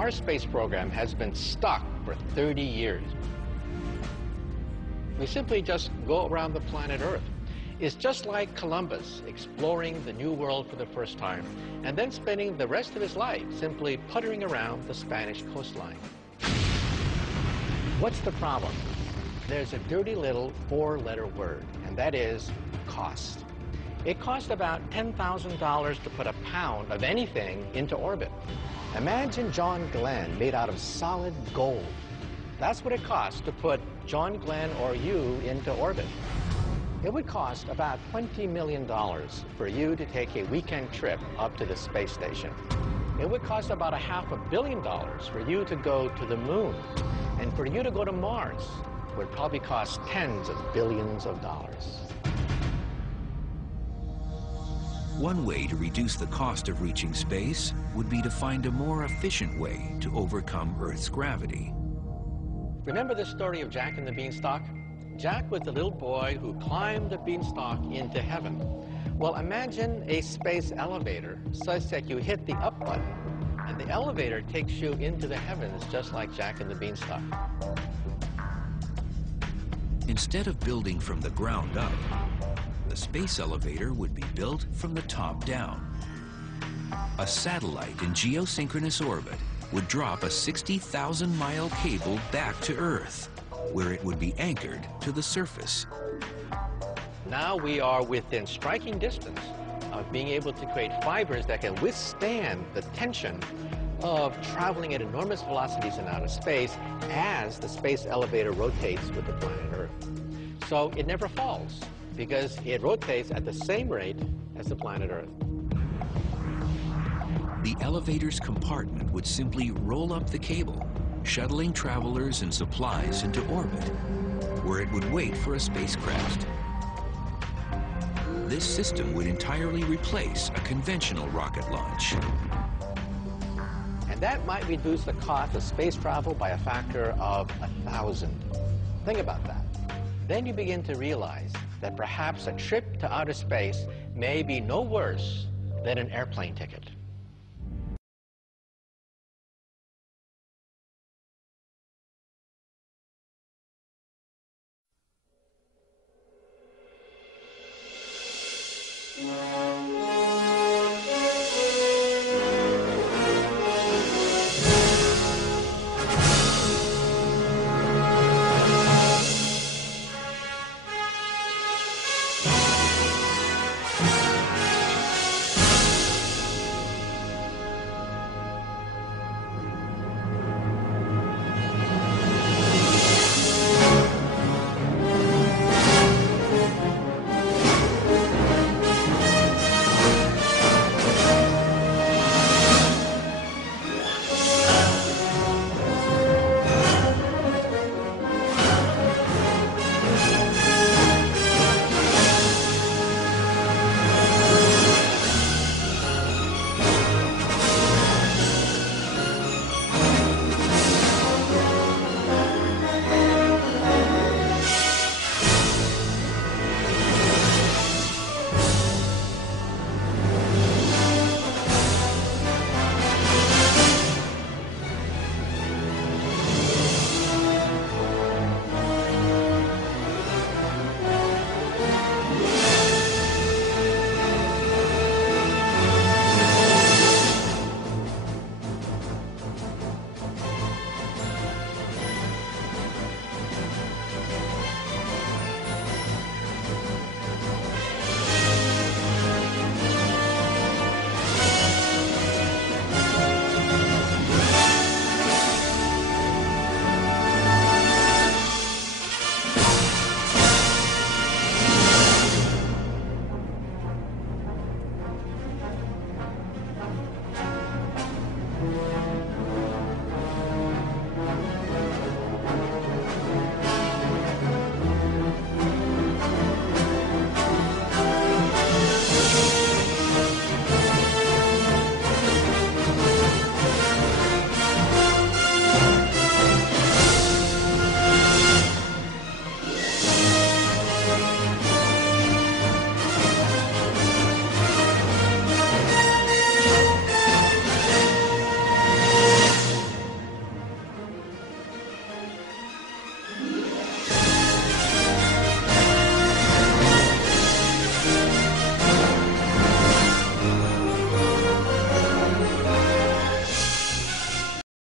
Our space program has been stuck for 30 years. We simply just go around the planet Earth. It's just like Columbus exploring the New World for the first time and then spending the rest of his life simply puttering around the Spanish coastline. What's the problem? There's a dirty little four-letter word, and that is cost. It costs about $10,000 to put a pound of anything into orbit. Imagine John Glenn made out of solid gold. That's what it costs to put John Glenn or you into orbit. It would cost about $20 million for you to take a weekend trip up to the space station. It would cost about $500 million for you to go to the moon. And for you to go to Mars would probably cost tens of billions of dollars. One way to reduce the cost of reaching space would be to find a more efficient way to overcome Earth's gravity. Remember the story of Jack and the Beanstalk? Jack was the little boy who climbed the beanstalk into heaven. Well, imagine a space elevator such that you hit the up button and the elevator takes you into the heavens just like Jack and the Beanstalk. Instead of building from the ground up, the space elevator would be built from the top down. A satellite in geosynchronous orbit would drop a 60,000-mile cable back to Earth, where it would be anchored to the surface. Now we are within striking distance of being able to create fibers that can withstand the tension of traveling at enormous velocities in outer space as the space elevator rotates with the planet Earth. So it never falls because it rotates at the same rate as the planet Earth. The elevator's compartment would simply roll up the cable, shuttling travelers and supplies into orbit, where it would wait for a spacecraft. This system would entirely replace a conventional rocket launch. And that might reduce the cost of space travel by a factor of 1,000. Think about that. Then you begin to realize that perhaps a trip to outer space may be no worse than an airplane ticket.